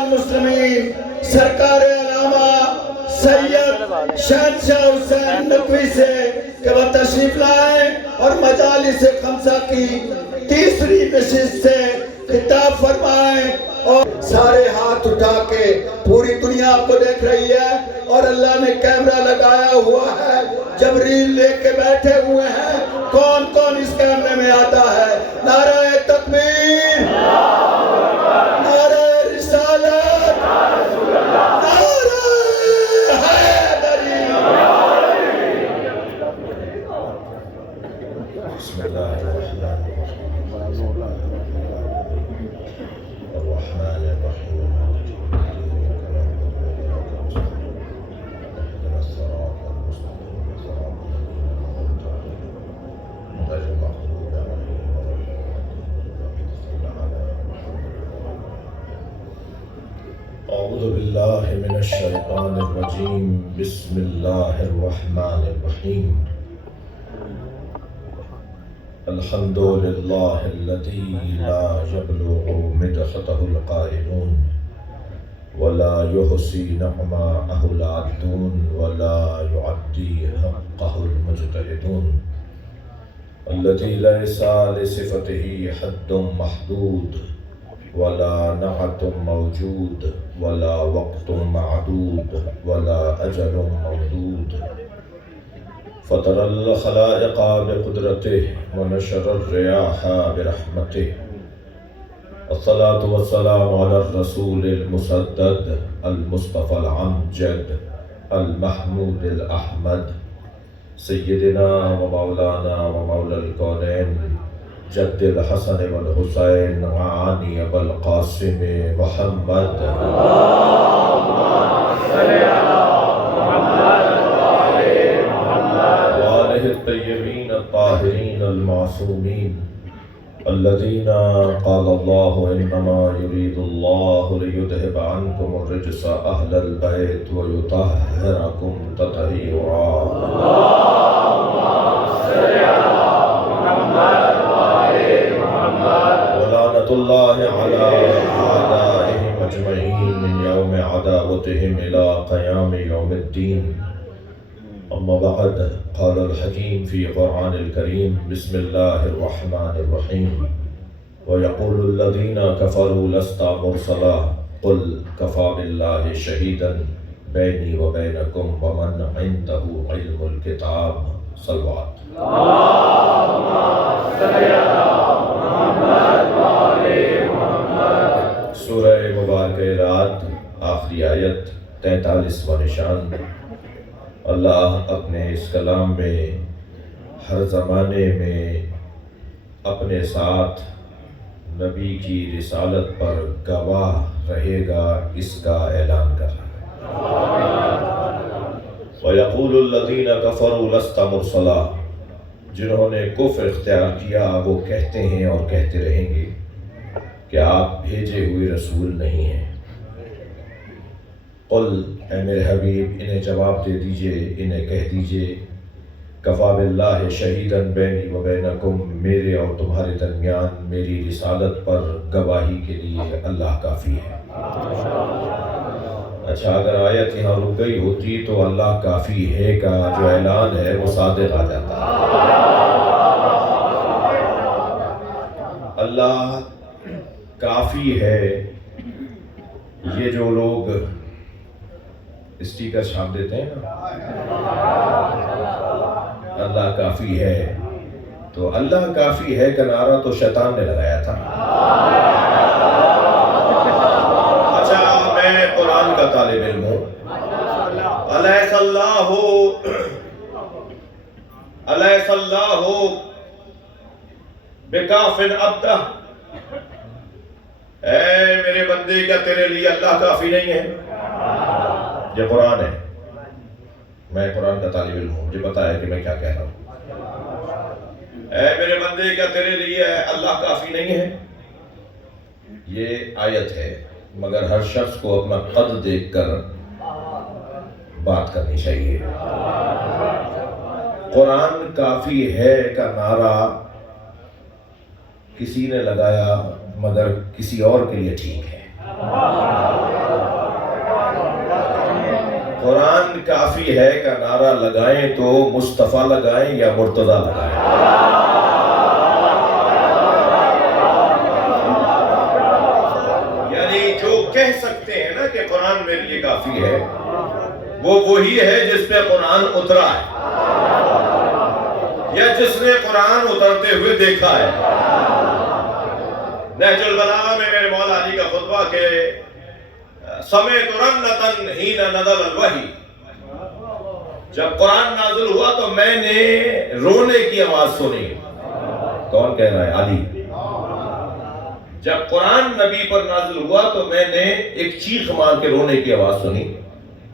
المسلمین سرکار علامہ سید شہنشاہ حسین نقوی سے کہ وہ تشریف لائیں اور مجالس خمسہ کی تیسری نشست سے خطاب فرمائیں. اور سارے ہاتھ اٹھا کے پوری دنیا آپ کو دیکھ رہی ہے اور اللہ نے کیمرہ لگایا ہوا ہے. جبریل لے کے بیٹھے ہوئے ہیں. کون کون اس کیمرے میں آتا ہے؟ نعرہ تکبیر، نعرہ رسالت، نعرہ حیدری. بسم اللہ الرحمن الرحیم. اعوذ باللہ من الشیطان الرجیم. بسم اللہ الرحمن الرحیم. الحمد للہ الذی لا یبلغ مدحتہ القائلون ولا یحصی نعماءہ العادون ولا یعدی حقہ المجتہدون. الذی لیس لصفتہ حد محدود ولا نعت موجود ولا وقت معدود ولا اجل ممدود. فطر الخلائق بقدرته ونشر الرياح برحمته. الصلاة والسلام على الرسول المسدد المصطفى الأمجد المحمود الأحمد سيدنا ومولانا ومولى الكونين جد الحسن والحسين وعاني أبا القاسم محمد. وآله الطيبين الطاهرين المعصومين الذين قال الله إنما يريد الله ليذهب عنكم الرجس أهل البيت ويطهركم تطهيرا. ولعنة الله على أعدائهم أجمعين من يوم عداوتهم إلى قيام يوم الدين. أما بعد قال الحكيم في قرآن الكريم بسم الله الرحمن الرحيم. ويقول الذين كفروا لست مرسلا قل كفى بالله شهيدا بيني وبينكم ومن عنده علم الكتاب. صلوات. سورہ مبارکہ رات آخری آیت 43واں نشان. اللہ اپنے اس کلام میں ہر زمانے میں اپنے ساتھ نبی کی رسالت پر گواہ رہے گا اس کا اعلان کر رہا ہے. وَيَقُولُ الَّذِينَ كَفَرُوا لَسْتَ مُرْسَلًا. جنہوں نے کفر اختیار کیا وہ کہتے ہیں اور کہتے رہیں گے کہ آپ بھیجے ہوئے رسول نہیں ہیں. قل اے میرے حبیب انہیں جواب دے دیجئے، انہیں کہہ دیجئے کفا باللہ شہیداً بینی و بینکم، میرے اور تمہارے درمیان میری رسالت پر گواہی کے لیے اللہ کافی ہے. اچھا اگر آیت یہاں رک گئی ہوتی تو اللہ کافی ہے کا جو اعلان ہے وہ صادق آ جاتا. اللہ کافی ہے. یہ جو لوگ اسٹیکر چھاپ دیتے ہیں نا اللہ کافی ہے، تو اللہ کافی ہے کا نعرہ تو شیطان نے لگایا تھا. اچھا میں قرآن کا طالب علم ہوں. الیس اللہ بکاف عبدہ. اے میرے بندے کیا تیرے لیے اللہ کافی نہیں ہے؟ یہ قرآن ہے. میں قرآن کا طالب علم ہوں، مجھے پتا ہے کہ میں کیا کہہ رہا ہوں. اے میرے بندے کیا تیرے لیے اللہ کافی نہیں ہے؟ یہ آیت ہے، مگر ہر شخص کو اپنا قد دیکھ کر بات کرنی چاہیے. قرآن کافی ہے کا نعرہ کسی نے لگایا مگر کسی اور کے لیے ٹھیک ہے. قرآن کافی ہے کا نعرہ لگائیں تو مصطفیٰ لگائیں یا مرتضیٰ لگائیں؟ یعنی جو کہہ سکتے ہیں نا کہ قرآن میرے لیے کافی ہے، وہ وہی ہے جس پہ قرآن اترا ہے یا جس نے قرآن اترتے ہوئے دیکھا ہے۔ نہج البلاغہ میں میرے مولا علی کا خطبہ کہ سمعت رنتن حین نزل الوحی، جب قرآن نازل ہوا تو میں نے رونے کی آواز سنی۔ کون کہہ رہا ہے؟ علی۔ جب قرآن نبی پر نازل ہوا تو میں نے ایک چیخ مار کے رونے کی آواز سنی۔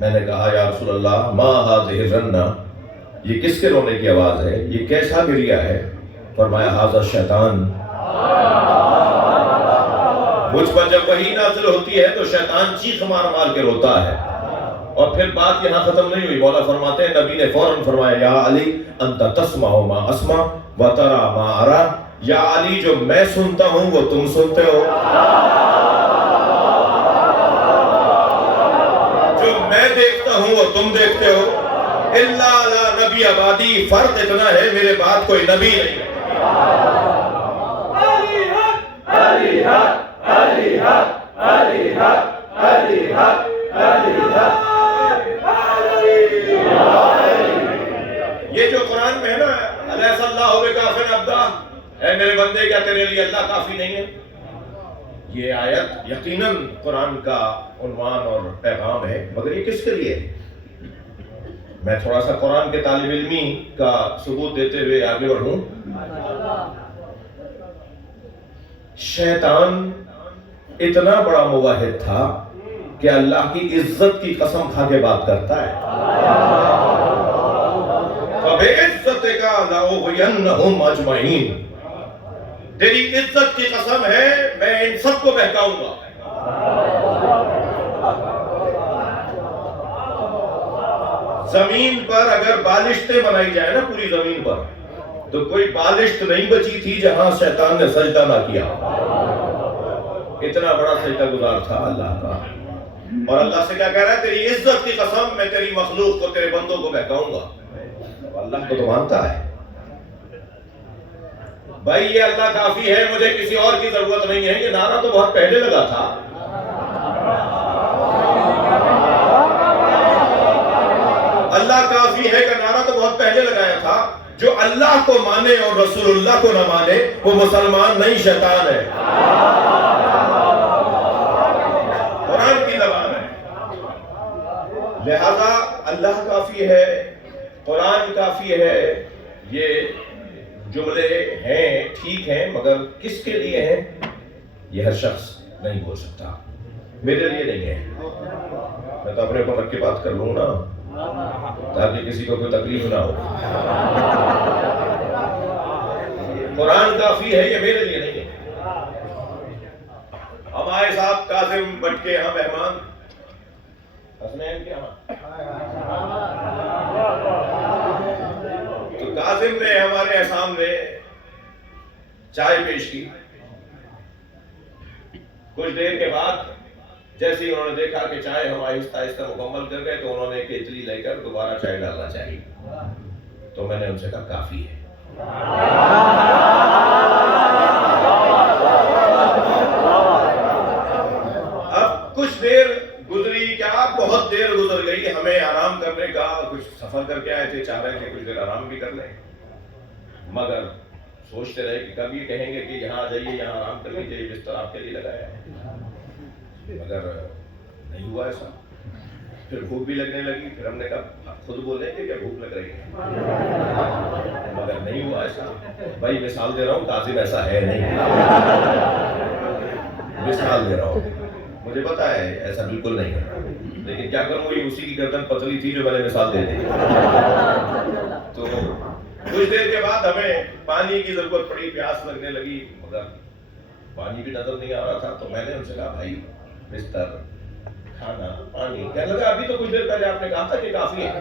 میں نے کہا یا رسول اللہ ما ہذہ الرنہ، یہ کس کے رونے کی آواز ہے، یہ کیسا گریہ ہے؟ فرمایا ھذا الشیطان، مجھ پر جب وحی نازل ہوتی ہے تو شیطان چیخ مار مار کے روتا ہے۔ اور پھر بات یہاں ختم نہیں ہوئی، مولا فرماتے ہیں نبی نے فوراً فرمایا یا علی انت تسمع ما اسمع وترى ما ارى، یا علی جو میں سنتا ہوں وہ تم سنتے ہو، جو میں دیکھتا ہوں وہ تم دیکھتے ہو۔ الا علی نبی آبادی، فرق اتنا ہے میرے بعد کوئی نبی نہیں ہے۔ علی حق، علی حق، علی حق، علی حق، علی حق، علی حق۔ یہ جو قرآن میں ہے نا الیس اللہ بکافٍ عبدہ، اے میرے بندے کیا تیرے لیے اللہ کافی نہیں ہے، یہ آیت یقیناً قرآن کا عنوان اور پیغام ہے، مگر یہ کس کے لیے ہے؟ میں تھوڑا سا قرآن کے طالب علمی کا ثبوت دیتے ہوئے آگے بڑھوں۔ شیطان اتنا بڑا موحد تھا کہ اللہ کی عزت کی قسم کھا کے بات کرتا ہے۔ فَبِعِزَّتِكَ لَأُغْوِيَنَّهُمْ أَجْمَعِينَ، تیری عزت کی قسم ہے میں ان سب کو بہکاؤں گا۔ زمین پر اگر بالشتیں بنائی جائیں نا پوری زمین پر، تو کوئی بالشت نہیں بچی تھی جہاں شیطان نے سجدہ نہ کیا۔ اتنا بڑا سجدہ گزار تھا اللہ کا، اور اللہ سے کیا کہہ رہا ہے؟ تیری عزت کی قسم میں تیری مخلوق کو، تیرے بندوں کو بہکاؤں گا۔ اللہ کو تو مانتا ہے بھائی یہ اللہ کافی ہے، مجھے کسی اور کی ضرورت نہیں ہے، یہ نعرہ تو بہت پہلے لگا تھا۔ اللہ کافی ہے کا نعرہ تو بہت پہلے لگایا تھا۔ جو اللہ کو مانے اور رسول اللہ کو نہ مانے وہ مسلمان نہیں، شیطان ہے۔ قرآن کی زبان ہے، لہذا اللہ کافی ہے، قرآن کافی ہے، یہ جملے ہیں ٹھیک ہیں، مگر کس کے لیے ہیں یہ ہر شخص نہیں بول سکتا۔ میرے لیے نہیں ہے، میں تو اپنے اوپر رکھ کے بات کر لوں نا تاکہ کسی کو کوئی تکلیف نہ ہو۔ قرآن کافی ہے، یہ میرے لیے نہیں ہے۔ ہمارے صاحب کاظم بٹ کے یہاں مہمان حسنین کے یہاں، تو کاظم نے ہمارے سامنے چائے پیش کی۔ کچھ دیر کے بعد جیسے ہی انہوں نے دیکھا کہ چائے ہم آہستہ آہستہ مکمل کر گئے تو انہوں نے کیتلی لے کر دوبارہ چائے ڈالنا چاہیے، تو میں نے ان سے کہا کافی ہے۔ اب کچھ دیر گزری، کیا بہت دیر گزر گئی، ہمیں آرام کرنے کا، کچھ سفر کر کے آئے تھے، چاہ رہے تھے کچھ دیر آرام بھی کر لیں، مگر سوچتے رہے کہ کب یہ کہیں گے کہ یہاں آ جائیے، یہاں آرام کر لیجیے، بستر آپ کے لیے لگایا ہے، مگر نہیں ہوا ایسا۔ پھر بھوک بھی لگنے لگی، پھر ہم نے کہا خود بولیں گے کہ بھوک لگ رہی ہے، مگر نہیں ہوا ایسا۔ بھائی مثال دے رہا ہوں، کاظم ایسا ہے نہیں، مثال دے رہا ہوں، مجھے پتا ہے ایسا بالکل نہیں ہے، لیکن کیا کروں، یہ اسی کی گردن پتلی تھی جو میں نے مثال دے دی۔ تو کچھ دیر کے بعد ہمیں پانی کی ضرورت پڑی، پیاس لگنے لگی، مگر پانی بھی نظر نہیں آ رہا تھا، تو میں نے ان سے کہا بھائی بستر، کھانا، پانی، کہنے لگا ابھی تو کچھ دیر پہلے آپ نے کہا تھا کہ کافی ہے۔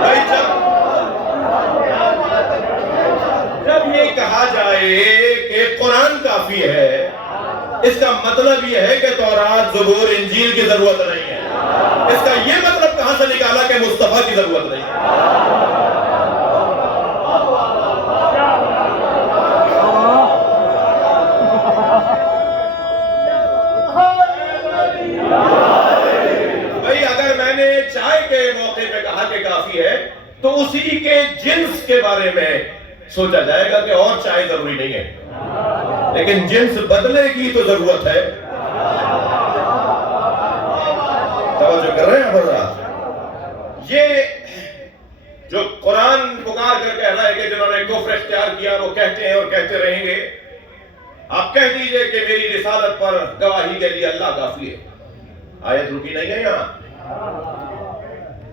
بھائی جب آئے کہ قرآن کافی ہے، اس کا مطلب یہ ہے کہ تورات، زبور، انجیل کی ضرورت نہیں ہے۔ اس کا یہ مطلب کہاں سے نکالا کہ مصطفیٰ کی ضرورت نہیں ہے؟ بھئی اگر میں نے چائے کے موقع پہ کہا کہ کافی ہے تو اسی کے جنس کے بارے میں سوچا جائے گا کہ اور چائے ضروری نہیں ہے، لیکن جنس بدلے کی تو ضرورت ہے۔ توجہ کر رہے ہیں حضرات؟ یہ جو قرآن پکار کر کہہ رہا ہے کہ جنہوں نے کفر اختیار کیا وہ کہتے ہیں اور کہتے رہیں گے، آپ کہہ دیجئے کہ میری رسالت پر گواہی کے لیے اللہ کافی ہے۔ آیت رکی نہیں ہے یہاں،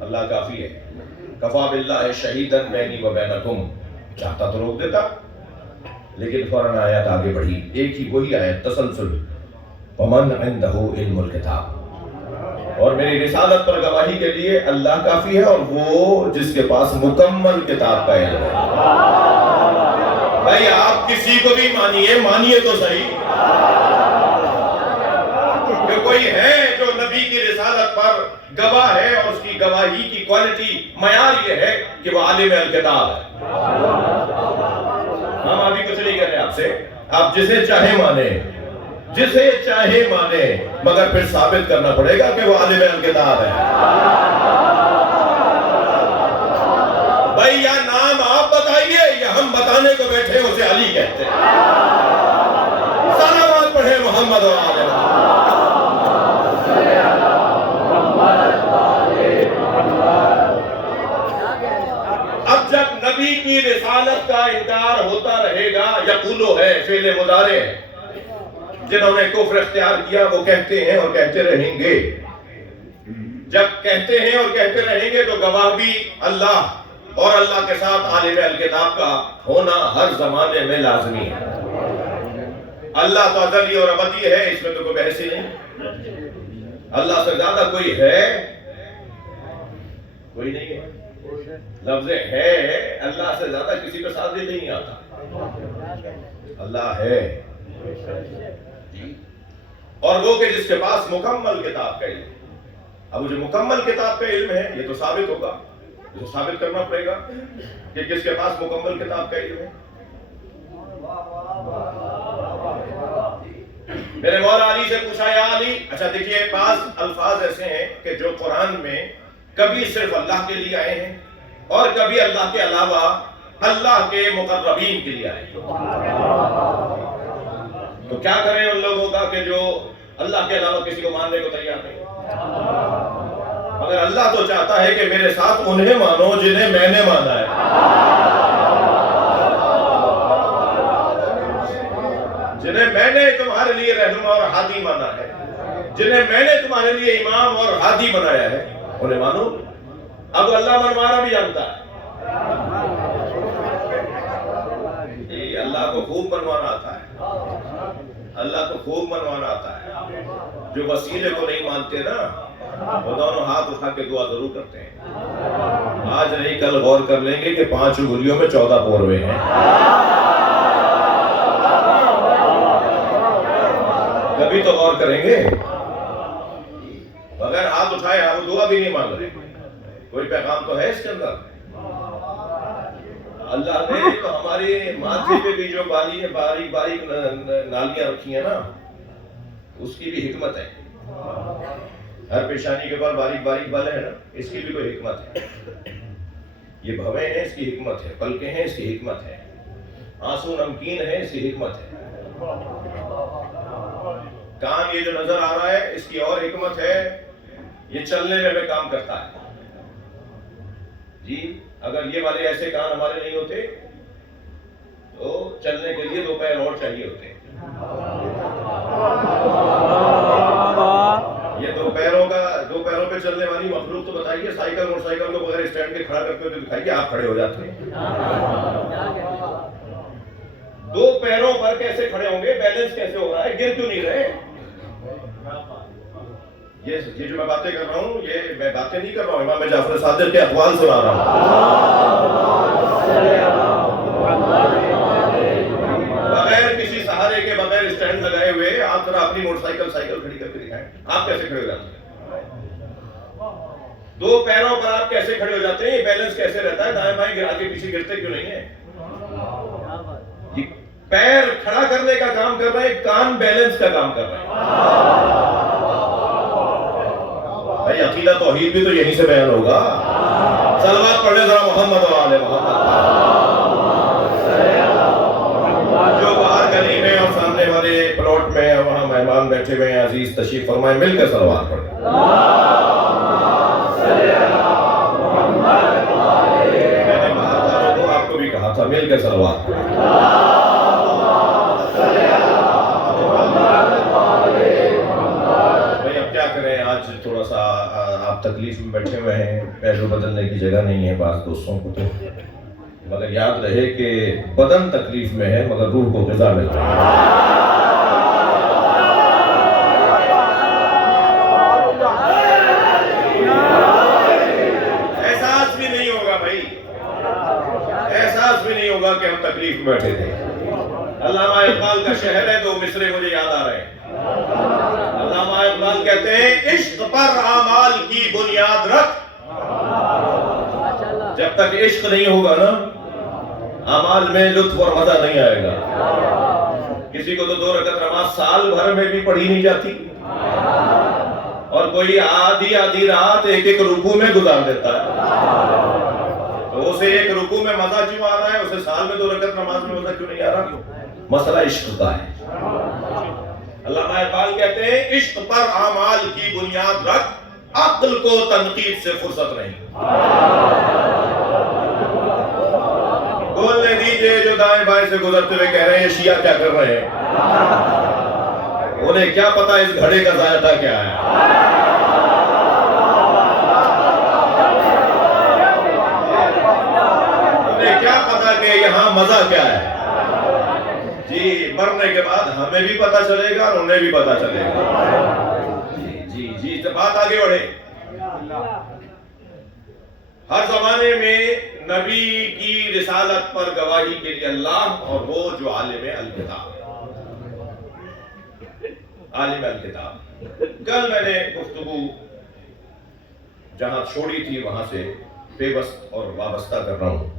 اللہ کافی ہے۔ کفا باللہ شہیدن بینی و بینکم، چاہتا تو روک دیتا، لیکن فوراً آیت آگے بڑھی، ایک ہی وہی آیت تسلسل، ومن عنده علم الکتاب، اور میری رسالت پر گواہی کے لیے اللہ کافی ہے اور وہ جس کے پاس مکمل کتاب کا علم ہے۔ بھائی آپ کسی کو بھی مانیے تو صحیح کہ کوئی ہے جو نبی کی رسالت پر گواہ ہے اور اس کی گواہی کی کوالٹی معیار یہ ہے کہ وہ عالم الکتاب ہے۔ ہم ابھی کچھ نہیں کہہ رہے آپ سے، آپ جسے چاہے مانے، مگر پھر ثابت کرنا پڑے گا کہ وہ عالم الکتاب ہے۔ بھائی یا نام آپ بتائیے یا ہم بتانے کو بیٹھے اسے علی کہتے ہیں۔ صلوات پڑھے محمد و آل محمد۔ اب جب نبی کی رسالت کا انکار ہوتا رہے گا، یقولو ہے فعل مضارع ہے، جنہوں نے کفر اختیار کیا وہ کہتے ہیں اور کہتے رہیں گے۔ جب کہتے ہیں اور کہتے رہیں گے تو گواہ بھی اللہ اور اللہ کے ساتھ عالم الکتاب کا ہونا ہر زمانے میں لازمی ہے۔ اللہ تو ازلی اور ابدی ہے، اس میں تو کوئی بحث ہی نہیں۔ اللہ سے زیادہ کوئی ہے؟ کوئی نہیں ہے۔ لفظ ہے اللہ سے زیادہ کسی کو ساتھ نہیں آتا۔ اللہ ہے اور وہ کہ جس کے پاس مکمل کتاب کا علم۔ اب جو مکمل کتاب کا علم ہے یہ تو ثابت ہوگا، یہ تو ثابت کرنا پڑے گا کہ کس کے پاس مکمل کتاب کا علم ہے۔ میرے مولا علی سے پوچھا یا علی، اچھا دیکھیے بعض الفاظ ایسے ہیں کہ جو قرآن میں کبھی صرف اللہ کے لیے آئے ہیں اور کبھی اللہ کے علاوہ اللہ کے مقربین کے لیے آئے ہیں۔ تو کیا کریں ان لوگوں کا کہ جو اللہ کے علاوہ کسی کو ماننے کو تیار نہیں؟ مگر اللہ تو چاہتا ہے کہ میرے ساتھ انہیں مانو جنہیں میں نے مانا ہے۔ جنہیں میں نے تمہارے لیے رہنما اور ہادی مانا ہے، جنہیں میں نے تمہارے لیے امام اور ہادی بنایا ہے، انہیں مانو۔ اب اللہ منوانا بھی جانتا ہے، اللہ کو خوب منوانا آتا ہے، اللہ کو خوب منوانا آتا ہے۔ جو وسیلے کو نہیں مانتے نا وہ دونوں ہاتھ اٹھا کے دعا ضرور کرتے ہیں۔ آج نہیں کل غور کر لیں گے کہ 5 انگلیوں میں 14 پوروے ہیں۔ کبھی تو غور کریں گے، مگر ہاتھ اٹھائے ہم دعا بھی نہیں مانگ رہے۔ کوئی پیغام تو ہے اس کے اندر؟ اللہ نے تو ہمارے ماتھے پہ بھی جو باریک باریک نالیاں رکھی ہیں نا، اس کی بھی حکمت ہے۔ ہر پیشانی کے بعد باریک باریک بالیں ہیں نا، اس کی بھی کوئی حکمت ہے۔ یہ بھویں ہیں، اس کی حکمت ہے۔ پلکیں ہیں، اس کی حکمت ہے۔ آنسو نمکین ہے، اس کی حکمت ہے۔ کان یہ جو نظر آ رہا ہے، اس کی اور حکمت ہے، یہ چلنے میں ہمیں کام کرتا ہے۔ جی اگر یہ والے ایسے کان ہمارے نہیں ہوتے تو چلنے کے لیے 2 پیر اور چاہیے ہوتے۔ یہ 2 پیروں پہ چلنے والی مخلوق تو بتائیے، سائیکل موٹر سائیکل کو بغیر اسٹینڈ کے کھڑا کرتے ہوئے دکھائیے، آپ کھڑے ہو جاتے ہیں۔ 2 پیروں پر کیسے کھڑے ہوں گے؟ بیلنس کیسے ہو رہا ہے؟ گر کیوں نہیں رہے؟ یہ جو میں باتیں کر رہا ہوں، یہ میں باتیں نہیں کر رہا ہوں، امام جعفر صادق کے اقوال سنا رہا ہوں۔ جاتے ہیں یہ بیلنس کیسے رہتا ہے, دائیں بائیں آگے پیچھے گرتے کیوں نہیں ہیں. یہ پیر کھڑا کرنے کا کام کر رہے ہیں, کان بیلنس کا کام کر رہے ہیں. بھائی عقیدہ توحید بھی تو یہیں سے بیان ہوگا. صلوات پڑھ لیں ذرا محمد و آل محمد. جو باہر گلی میں اور سامنے والے پلاٹ میں وہاں مہمان بیٹھے ہوئے ہیں عزیز تشریف فرمائیں, مل کر صلوات پڑھیں. میں نے باہر والوں کو آپ کو بھی کہا تھا مل کر صلوات پڑھیں. بھائی اب کیا کریں, آج تھوڑا سا آپ تکلیف میں بیٹھے ہوئے ہیں, پہلو بدلنے کی جگہ نہیں ہے بعض دوستوں کو, تو مگر یاد رہے کہ بدن تکلیف میں ہے مگر روح کو غذا مل رہی ہے. احساس بھی نہیں ہوگا بھائی, احساس بھی نہیں ہوگا کہ ہم تکلیف میں بیٹھے تھے. علامہ اقبال کا شعر ہے, دو مصرے مجھے یاد آ رہے ہیں. علامہ اقبال کہتے ہیں عشق پر اعمال کی بنیاد رکھ. جب تک عشق نہیں ہوگا نا اعمال میں لطف اور مزہ نہیں آئے گا. کسی کو تو 2 رکعت نماز سال بھر میں بھی پڑھی نہیں جاتی, اور کوئی آدھی رات ایک رکوع میں گزار دیتا ہے. تو اسے ایک رکوع میں مزہ کیوں آ رہا ہے, اسے سال میں 2 رکعت نماز میں مزہ کیوں نہیں آ رہا؟ مسئلہ عشق کا ہے. علامہ اقبال کہتے ہیں عشق پر اعمال کی بنیاد رکھ, عقل کو تنقید سے فرصت نہیں. بولنے دیجئے جو دائیں بائیں سے گزرتے ہوئے کہہ رہے ہیں شیعہ کیا کر رہے ہیں, انہیں کیا پتا اس گھڑے کا ذائقہ کیا ہے. انہیں کیا پتا کہ یہاں مزہ کیا ہے. جی مرنے کے بعد ہمیں بھی پتا چلے گا اور انہیں بھی پتا چلے گا. جی جی بات آگے بڑھے. ہر زمانے میں نبی کی رسالت پر گواہی کے لیے اللہ اور وہ جو عالم الکتاب. کل میں نے گفتگو جہاں چھوڑی تھی وہاں سے پیوست اور وابستہ کر رہا ہوں.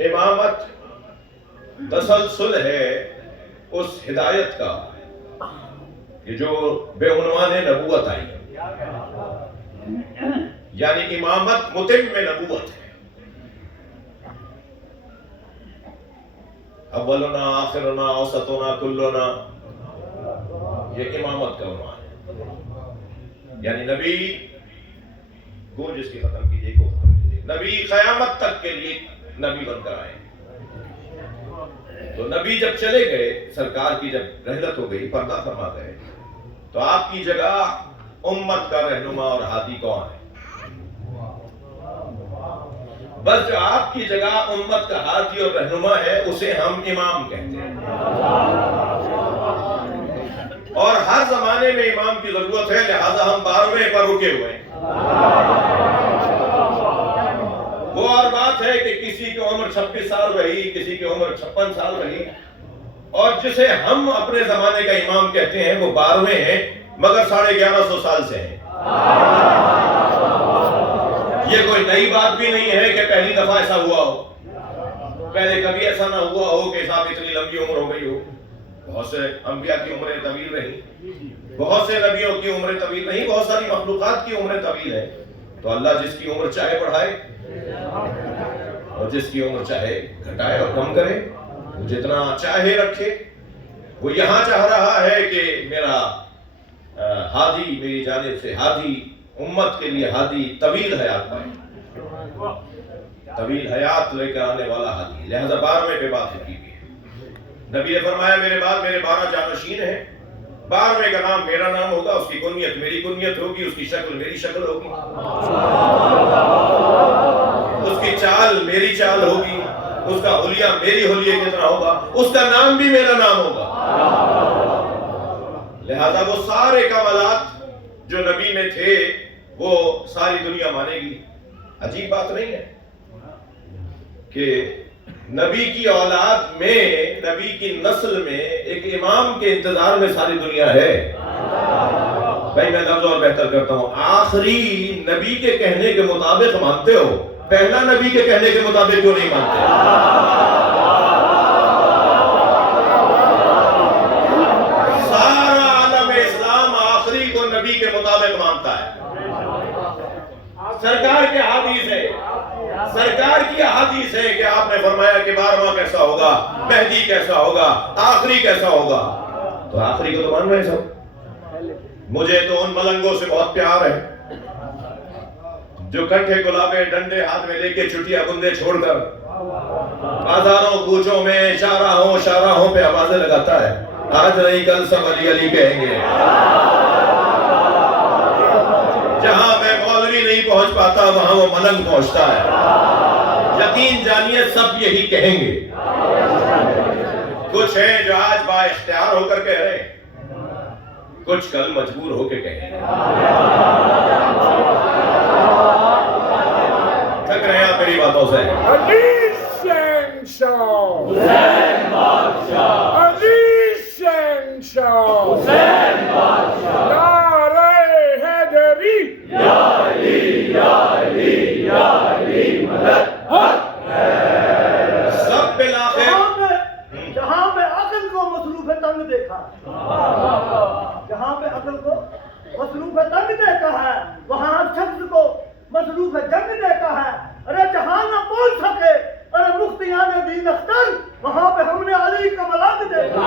امامت تسلسل ہے اس ہدایت کا کہ جو بے عنوان نبوت آئی, یعنی امامت متم نبوت ہے. اولنا آخرنا اوسطنا کلنا, یہ امامت کا عنوان ہے. یعنی نبی کو جس کی ختم کیجیے کو ختم کیجیے, نبی قیامت تک کے لیے نبی بن کر آئے. تو نبی جب چلے گئے, سرکار کی جب رحلت ہو گئی, پردہ فرما گئے, تو آپ کی جگہ امت کا رہنما اور ہادی کون ہے؟ بس جو آپ کی جگہ امت کا ہادی اور رہنما ہے اسے ہم امام کہتے ہیں. اور ہر زمانے میں امام کی ضرورت ہے, لہذا ہم 12ویں پر رکے ہوئے ہیں. وہ اور بات ہے کہ کسی کی عمر 26 سال رہی, کسی کی عمر 56 سال رہی, اور جسے ہم اپنے زمانے کا امام کہتے ہیں وہ 12ویں ہیں مگر 1150 سال سے ہیں. یہ کوئی نئی بات بھی نہیں ہے کہ پہلی دفعہ ایسا ہوا ہو. پہلے کبھی ایسا نہ ہوا ہو کہ صاحب اتنی لمبی عمر ہو گئی ہو. بہت سے انبیاء کی عمریں طویل رہی, بہت سے نبیوں کی عمریں طویل نہیں, بہت ساری مخلوقات کی عمریں طویل ہیں. تو اللہ جس کی عمر چاہے بڑھائے اور جس کی عمر چاہے گھٹائے اور کم کرے, وہ جتنا چاہے رکھے. وہ یہاں چاہ رہا ہے کہ میرا ہادی, میری جانب سے ہادی, امت کے لیے ہادی طویل حیات پائے, طویل حیات لے کر آنے والا ہادی. لہذا 12ویں پہ بات کی گئی. نبی نے فرمایا میرے بعد میرے 12 جانشین ہیں, 12ویں کا نام میرا نام ہوگا, اس کی کنیت میری کنیت ہوگی, اس کی شکل میری شکل ہوگی, اس کی چال میری چال ہوگی, اس کا حلیہ میری حلیہ کتنا ہوگا, اس کا نام بھی میرا نام ہوگا. لہذا وہ سارے کمالات جو نبی میں تھے وہ ساری دنیا مانے گی. عجیب بات نہیں ہے کہ نبی کی اولاد میں, نبی کی نسل میں ایک امام کے انتظار میں ساری دنیا ہے. بھائی میں لفظ اور بہتر کرتا ہوں، آخری نبی کے کہنے کے مطابق مانتے ہو، پہلا نبی کے کہنے کے مطابق کیوں نہیں مانتے؟ سارا عالم اسلام آخری کو نبی کے مطابق مانتا ہے۔ سرکار کے حدیث ہے، سرکار کی حدیث ہے کہ آپ نے فرمایا کہ 12واں کیسا ہوگا، مہدی کیسا ہوگا، آخری کیسا ہوگا، تو آخری کو تو مان رہے ہیں سب۔ مجھے تو ان ملنگوں سے بہت پیار ہے جو کٹھے گلابے ڈنڈے ہاتھ میں لے کے چٹیا بندے چھوڑ کر بازاروں کوچوں میں شاہراہوں پہ آوازیں لگاتا ہے، آج نہیں کل سب علی علی کہیں گے۔ جہاں میں مولوی نہیں پہنچ پاتا وہاں وہ ملنگ پہنچتا ہے۔ یقین جانیے سب یہی کہیں گے۔ کچھ ہیں جو آج با اختیار ہو کر کہہ رہے ہیں، کچھ کل مجبور ہو کے کہیں گے۔ تھک رہے ہیں آپ میری باتوں سے؟ سب بلاخر جہاں پہ عقل کو مصروف تنگ دیکھا، جہاں پہ عقل کو مصروف تنگ دیکھا ہے وہاں شخص کو مصروف جنگ دیکھا ہے۔ ارے جہاں نہ پہنچ سکے ارے مفتیان دین اختر، وہاں پہ ہم نے علی کا ملنگ دیکھا۔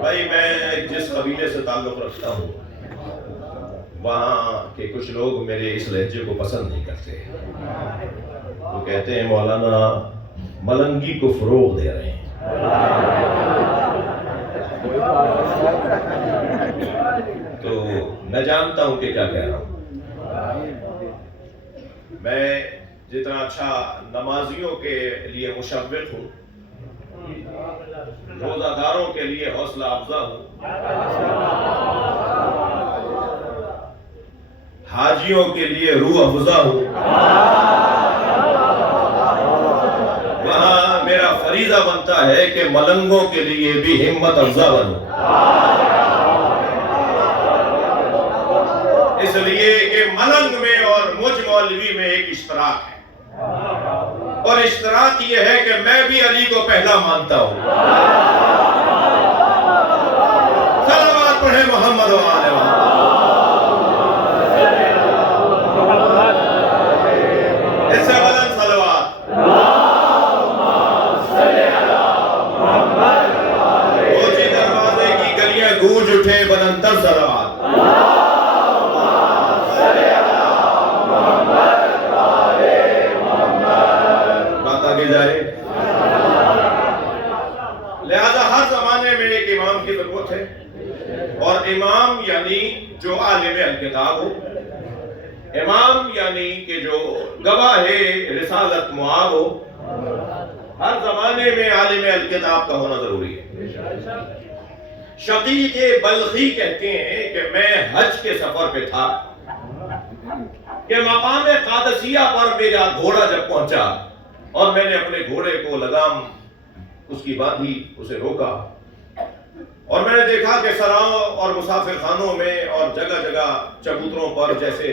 بھائی میں جس قبیلے سے تعلق رکھتا ہوں وہاں کے کچھ لوگ میرے اس لہجے کو پسند نہیں کرتے، وہ کہتے ہیں مولانا ملنگی کو فروغ دے رہے ہیں۔ تو میں جانتا ہوں کہ کیا کہہ رہا ہوں۔ میں جتنا اچھا نمازیوں کے لیے مشوق ہوں، روزہ داروں کے لیے حوصلہ افزا ہوں، حاجیوں کے لیے روح افزا ہوں، وہاں میرا فریضہ بنتا ہے کہ ملنگوں کے لیے بھی ہمت افزا بنوں، اس لیے کہ ملنگ میں اور مجھ مولوی میں ایک اشتراک ہے، اور اشتراک یہ ہے کہ میں بھی علی کو پہلا مانتا ہوں۔ صلوات پڑھیں محمد و آلہ محمد۔ اس سے بلند صلوات۔ اونچی دروازے کی گلیاں گونج اٹھے بلندتر صلوات۔ لہذا ہر زمانے میں ایک امام کی ضرورت ہے، اور امام یعنی جو عالم الکتاب ہو، امام یعنی کہ جو گواہ رسالت معاب ہو۔ ہر زمانے میں عالم الکتاب کا ہونا ضروری ہے۔ شقیق بلخی کہتے ہیں کہ میں حج کے سفر پہ تھا کہ مقام قادسیہ پر میرا گھوڑا جب پہنچا اور میں نے اپنے گھوڑے کو لگام اس کی باندھی، اسے روکا، اور میں نے دیکھا کہ سراؤں اور مسافر خانوں میں اور جگہ جگہ چبوتروں پر جیسے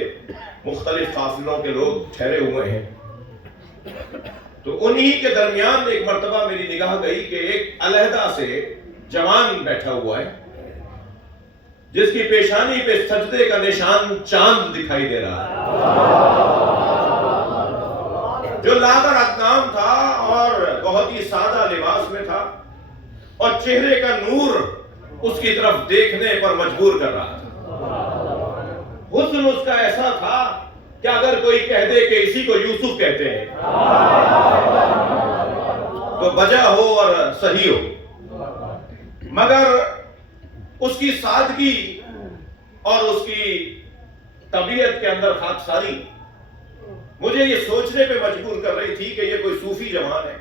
مختلف قافلوں کے لوگ ٹھہرے ہوئے ہیں۔ تو انہی کے درمیان ایک مرتبہ میری نگاہ گئی کہ ایک علیحدہ سے جوان بیٹھا ہوا ہے جس کی پیشانی پہ سجدے کا نشان چاند دکھائی دے رہا ہے، جو لاغر اندام تھا اور بہت ہی سادہ لباس میں تھا، اور چہرے کا نور اس کی طرف دیکھنے پر مجبور کر رہا تھا۔ حسن اس کا ایسا تھا کہ اگر کوئی کہہ دے کہ اسی کو یوسف کہتے ہیں تو بجا ہو اور صحیح ہو، مگر اس کی سادگی اور اس کی طبیعت کے اندر خاکساری مجھے یہ سوچنے پہ مجبور کر رہی تھی کہ یہ کوئی صوفی جوان ہے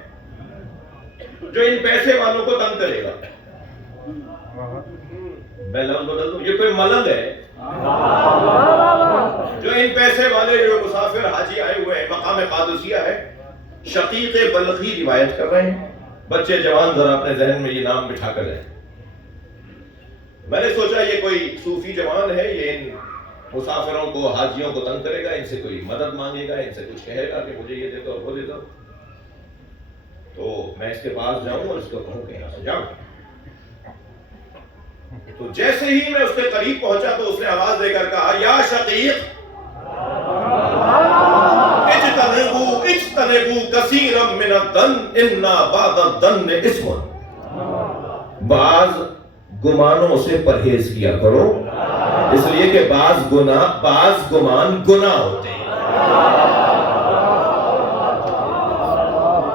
جو ان پیسے والوں کو تنگ کرے گا۔ میں لفظ بدل دوں، یہ کوئی ملنگ ہے جو ان پیسے والے جو مسافر حاجی آئے ہوئے ہیں، مقام قادسیہ ہے، شقیق بلخی روایت کر رہے ہیں. بچے جوان ذرا اپنے ذہن میں یہ نام بٹھا کر جائیں. میں نے سوچا یہ کوئی صوفی جوان ہے، یہ ان مسافروں کو، حاجیوں کو تنگ کرے گا، ان سے کوئی مدد مانگے گا، ان سے کچھ کہے گا کہ مجھے یہ دے دو وہ دے دو. تو میں اس کے پاس جاؤں اور اس کو کہوں کہ یہاں سے جاؤ. تو جیسے ہی میں اس کے قریب پہنچا تو اس نے آواز دے کر کہا یا شقیق اجتنبوا کثیرا من الظن ان بعض الظن اسم. بعض گمانوں سے پرہیز کیا کرو، اس لیے کہ بعض گمان گناہ ہوتے ہیں.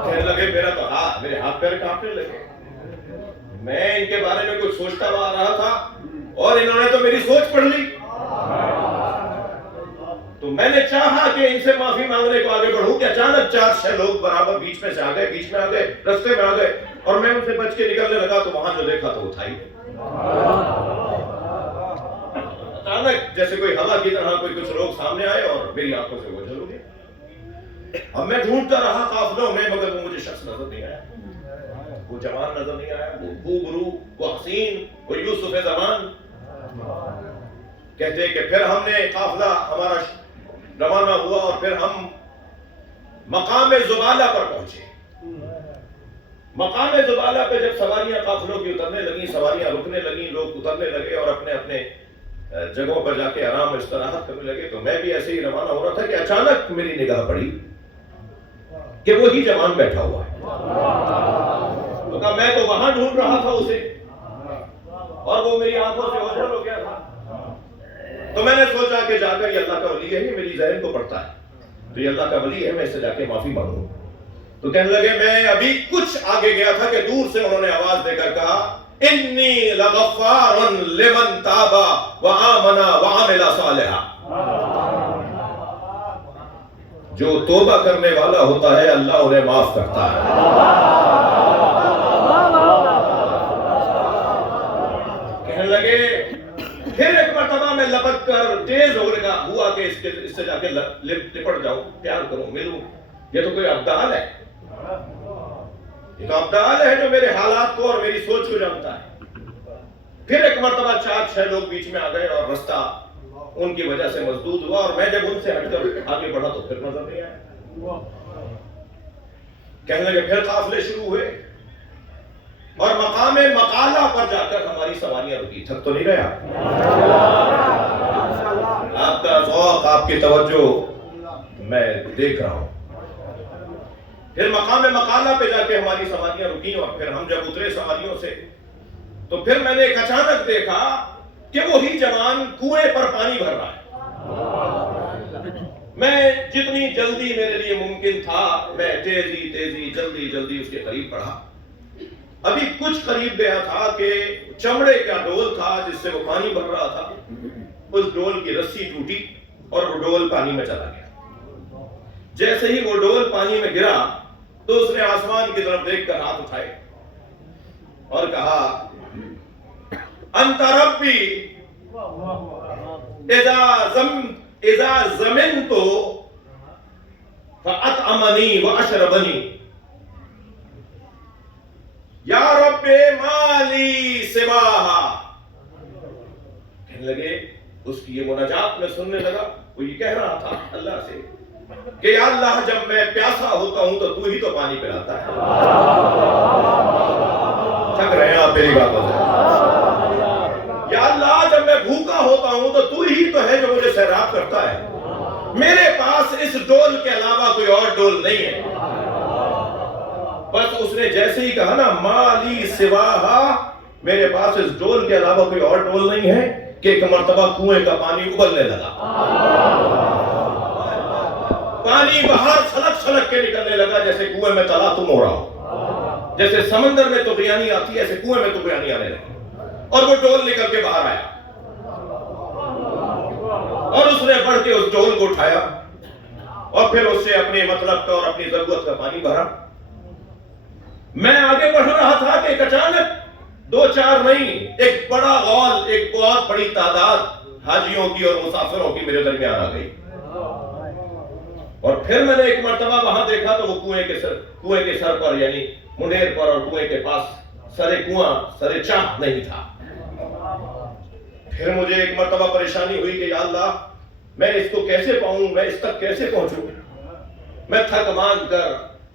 کہنے لگے میرا تو میرے ہاتھ پیر کانپنے لگے. میں ان کے بارے میں کچھ سوچتا ہوا آ رہا تھا اور انہوں نے تو میری سوچ پڑھ لی. تو میں نے چاہا کہ ان سے معافی مانگنے کو آگے بڑھوں کہ اچانک 4-6 لوگ برابر بیچ میں آ گئے، رستے میں آ گئے اور میں ان سے بچ کے نکلنے لگا تو وہاں جو دیکھا تو وہ تھا ہی. اچانک جیسے کوئی ہوا کی طرح کچھ لوگ سامنے آئے اور میری آنکھوں سے وہ جھل گئے. اب میں ڈھونڈتا رہا قافلوں میں مگر وہ مجھے شخص نظر نہیں آیا، وہ جوان نظر نہیں آیا، وہ خوبرو، وہ حسین، وہ یوسف زمان. کہتے ہیں کہ پھر ہم نے قافلہ ہمارا روانہ ہوا اور پھر ہم مقام زبالہ پر پہنچے. مقام زبالہ پہ جب سواریاں قافلوں کی اترنے لگیں، سواریاں رکنے لگیں، لوگ اترنے لگے اور اپنے اپنے جگہوں پر جا کے آرام و استراحت کرنے لگے، تو میں بھی ایسے ہی روانہ ہو رہا تھا کہ اچانک میری نگاہ پڑی کہ وہی جوان بیٹھا ہوا ہے. تو کہا میں تو وہاں ڈھونڈ رہا تھا اسے اور وہ میری آنکھوں سے اوجھل ہو گیا تھا. تو میں نے سوچا کہ جا کر یہ اللہ کا ولی ہے، یہ میری ذہن کو پڑھتا ہے، تو یہ اللہ کا ولی ہے، میں اس سے جا کے معافی مانگوں. تو کہنے لگے میں ابھی کچھ آگے گیا تھا کہ دور سے انہوں نے آواز دے کر کہا انی لغفار لمن تاب وآمن وعمل صالحا. جو توبہ کرنے والا ہوتا ہے اللہ انہیں معاف کرتا ہے. کہنے لگے پھر ایک مرتبہ میں لپک کر تیز ہو رہا ہوا کہ اس سے جا کے لپٹ جاؤں، پیار کروں، ملوں. یہ تو کوئی ابدال ہے، یہ تو ابدال ہے جو میرے حالات کو اور میری سوچ کو جانتا ہے. پھر ایک مرتبہ 4-6 لوگ بیچ میں آ گئے اور رستہ ان کی وجہ سے مسدود ہوا اور میں جب ان سے ہٹ کر آگے بڑھا تو پھر نظر نہیں آیا. کہنے لگے پھر قافلے شروع ہوئے اور مقام مقالہ پر جا کر ہماری سواریاں رکی. تھک تو نہیں گیا؟ آپ کا ذوق، آپ کی توجہ میں دیکھ رہا ہوں. پھر مقام مقالہ پہ جا کے ہماری سواریاں رکی اور پھر ہم جب اترے سواریوں سے تو پھر میں نے ایک اچانک دیکھا کہ وہی جوان کنویں پر پانی بھر رہا ہے. میں جتنی جلدی میرے لیے ممکن تھا میں تیزی جلدی اس کے قریب بڑھا. ابھی کچھ قریب گیا تھا کہ چمڑے کا ڈول تھا جس سے وہ پانی بھر رہا تھا، اس ڈول کی رسی ٹوٹی اور وہ ڈول پانی میں چلا گیا. جیسے ہی وہ ڈول پانی میں گرا تو اس نے آسمان کی طرف دیکھ کر ہاتھ اٹھائے اور کہا انت ربی اذا زمنت فاطعمنی واشربنی یا رب مالی سواہا. کہنے لگے اس کی یہ مناجات میں سننے لگا، وہ یہ کہہ رہا تھا اللہ سے کہ یا اللہ جب میں پیاسا ہوتا ہوں تو تو ہی تو پانی پلاتا ہے. تھک رہے ہیں آپ میری باتوں سے. یا اللہ جب میں بھوکا ہوتا ہوں تو تو ہی تو ہے جو مجھے سیراب کرتا ہے. میرے پاس اس ڈول کے علاوہ کوئی اور ڈول نہیں ہے. بس اس نے جیسے ہی کہا نا مالی سواہا، میرے پاس اس ڈول کے علاوہ کوئی اور ڈول نہیں ہے کہ ایک مرتبہ کنویں کا پانی ابلنے لگا. پانی باہر چھلک کے نکلنے لگا جیسے کنویں میں تلاطم ہو رہا ہو. جیسے سمندر میں طغیانی آتی ہے ایسے کنویں میں طغیانی آنے لگی اور وہ ڈول نکل کے باہر آیا اور اس نے بڑھ کے اس ڈول کو اٹھایا اور پھر اس سے اپنے مطلب کا اور اپنی ضرورت کا پانی بھرا. میں آگے بڑھ رہا تھا کہ ایک اچانک 2-4 نہیں، ایک بڑا غول، ایک بہت بڑی تعداد حاجیوں کی اور مسافروں کی میرے درمیان آ گئی. اور پھر میں نے ایک مرتبہ وہاں دیکھا تو وہ کنویں کے سر پر یعنی منیر پر اور کنویں کے پاس سر چاہ نہیں تھا۔ پھر مجھے ایک مرتبہ پریشانی ہوئی کہ یا اللہ میں اس کو کیسے پاؤں، میں اس تک کیسے پہنچوں۔ میں تھک مان کر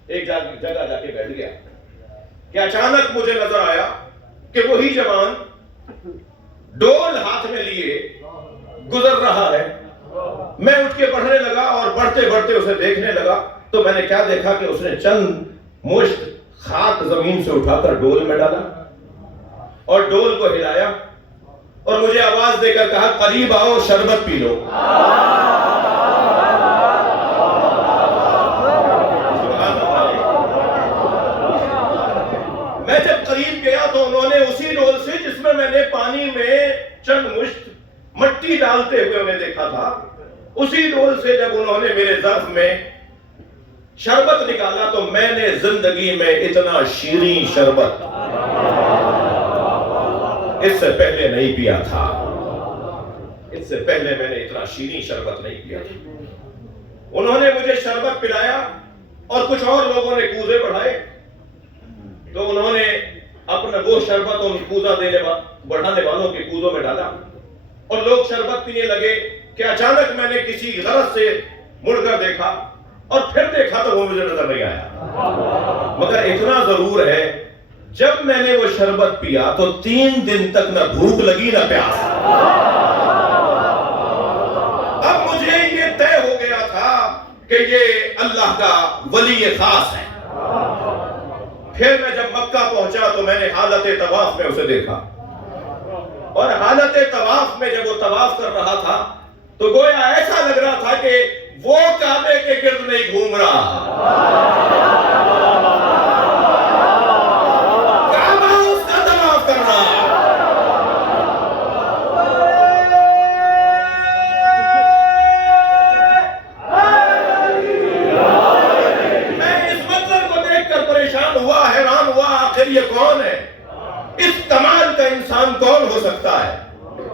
ایک جگہ جا کے بیٹھ گیا کہ اچانک مجھے نظر آیا کہ وہی جوان ڈول ہاتھ میں لیے گزر رہا ہے۔ میں اٹھ کے بڑھنے لگا اور بڑھتے بڑھتے اسے دیکھنے لگا تو میں نے کیا دیکھا کہ اس نے چند مشت خاک زمین سے اٹھا کر ڈول میں ڈالا اور ڈول کو ہلایا اور مجھے آواز دے کر کہا قریب آؤ شربت پی لو۔ میں جب قریب گیا تو انہوں نے اسی ڈول سے جس میں نے پانی میں چند مشت مٹی ڈالتے ہوئے انہیں دیکھا تھا، اسی ڈول سے جب انہوں نے میرے ظرف میں شربت نکالا تو میں نے زندگی میں اتنا شیریں شربت اس سے پہلے نہیں پیا تھا۔ اس سے پہلے میں نے اتنا شیریں شربت نہیں پیا تھا۔ انہوں نے مجھے شربت پلایا اور کچھ اور لوگوں نے کوزے بڑھائے تو انہوں نے اپنا وہ شربت ان کوزہ بڑھانے والوں کے کوزوں میں ڈالا اور لوگ شربت پینے لگے کہ اچانک میں نے کسی غرض سے مڑ کر دیکھا اور پھر دیکھا تو وہ مجھے نظر نہیں آیا، مگر اتنا ضرور ہے جب میں نے وہ شربت پیا تو 3 دن تک نہ بھوک لگی نہ پیاس۔ اب مجھے یہ طے ہو گیا تھا کہ یہ اللہ کا ولی خاص ہے۔ پھر میں جب مکہ پہنچا تو میں نے حالت طواف میں اسے دیکھا اور حالت طواف میں جب وہ طواف کر رہا تھا تو گویا ایسا لگ رہا تھا کہ وہ کعبے کے گرد نہیں گھوم رہا، کعبہ اس کا طواف کر رہا۔ میں اس منظر کو دیکھ کر پریشان ہوا، حیران ہوا، آخر یہ کون ہے؟ اس کمال کا انسان کون ہو سکتا ہے؟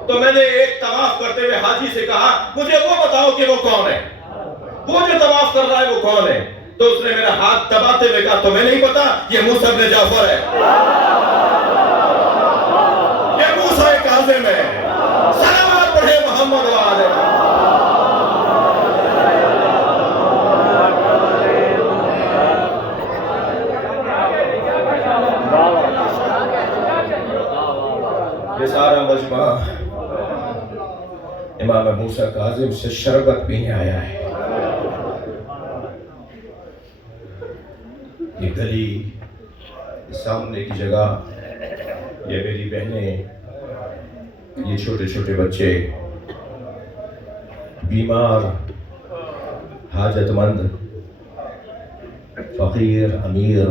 تو میں نے ایک طواف کرتے ہوئے حاجی سے کہا مجھے وہ بتاؤ کہ وہ کون ہے، وہ جو طواف کر رہا ہے وہ کون ہے؟ تو اس نے میرا ہاتھ دباتے ہوئے کہا تمہیں نہیں پتا یہ موسیٰ ابن جعفر ہے، یہ موسیٰ کاظم ہے۔ صلوات پڑھے محمد و آلہ محمد۔ یہ سارا مجمع امام موسیٰ کاظم سے شربت پینے آیا ہے۔ یہ گلی، سامنے کی جگہ، یہ میری بہنیں، یہ چھوٹے چھوٹے بچے، بیمار، حاجت مند، فقیر، امیر،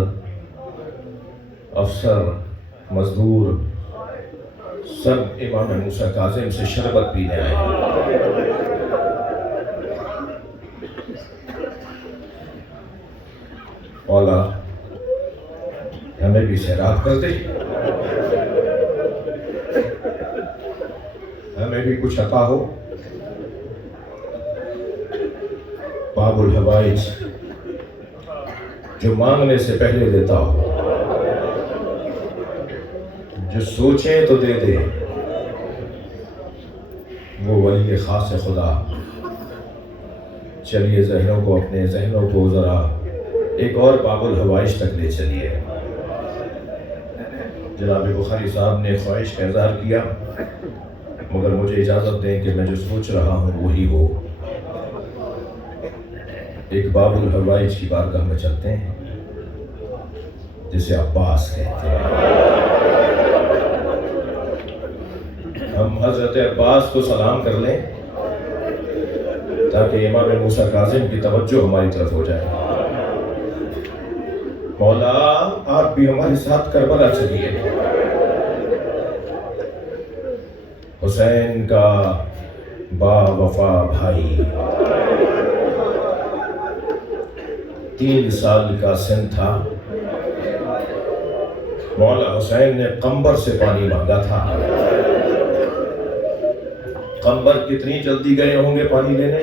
افسر، مزدور، سب امام موسیٰ کاظم سے شربت پینے آئے ہیں۔ مولا ہمیں بھی سیراب کر دے، ہمیں بھی کچھ عطا ہو۔ باب الحوائج جو مانگنے سے پہلے دیتا ہو، جو سوچے تو دے دے، وہ ولی خاص خدا۔ چلیے ذہنوں کو، اپنے ذہنوں کو ذرا ایک اور باب الحوائج تک لے چلیے۔ جناب بخاری صاحب نے خواہش کا اظہار کیا، مگر مجھے اجازت دیں کہ میں جو سوچ رہا ہوں وہی ہو۔ ایک باب الحوائج کی بارگاہ میں چلتے ہیں جسے عباس کہتے ہیں۔ ہم حضرت عباس کو سلام کر لیں تاکہ امام موسیٰ کاظم کی توجہ ہماری طرف ہو جائے۔ مولا آپ بھی ہمارے ساتھ کربلا چلیے۔ حسین کا با وفا بھائی 3 سال کا سن تھا، مولا حسین نے قنبر سے پانی مانگا تھا۔ قنبر کتنی جلدی گئے ہوں گے پانی لینے؟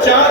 4